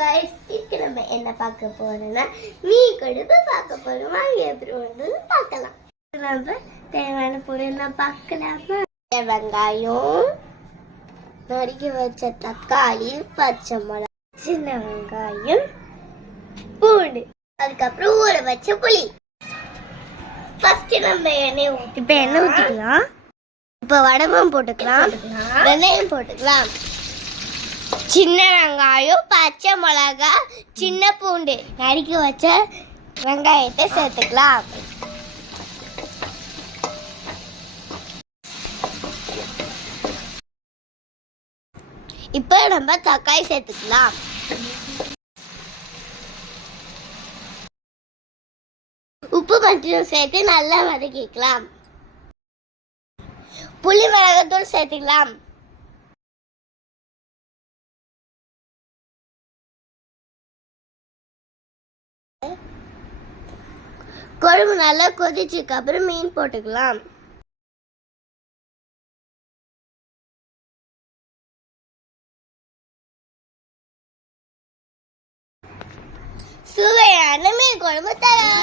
Guys, இப்போ நம்ம என்ன பார்க்க போறோம்னா மீன் குழம்பு பார்க்க போறோம். வாங்க எப்படி வந்து பார்க்கலாம். நம்ம தேவையான பொருள் பார்க்கலாமா? வெங்காயம், நறுக்கி வச்ச தக்காளி, பச்சை மிளகாய், சின்ன வெங்காயம், பூண்டு, அதுக்கப்புறம் ஊற வச்ச புளி. ஃபர்ஸ்ட் நம்ம எண்ணெய் ஊற்றிக்கலாம். இப்போ வடகம் போட்டுக்கலாம், வெங்காயம் போட்டுக்கலாம், சின்ன வெங்காயம், பச்சை மிளகாய், சின்ன பூண்டு, நறுக்கி வச்ச வெங்காயத்தை சேர்த்துக்கலாம். இப்போ நம்ம தக்காளி சேர்த்துக்கலாம். உப்பு மட்டும் சேர்த்து நல்லா வதக்கிக்கலாம். புளி மிளகாத்தூள் சேர்த்துக்கலாம். குழம்பு நல்லா கொதிச்சுக்கு அப்புறம் மீன் போட்டுக்கலாம். சுவையான மீன் குழம்பு தயார்.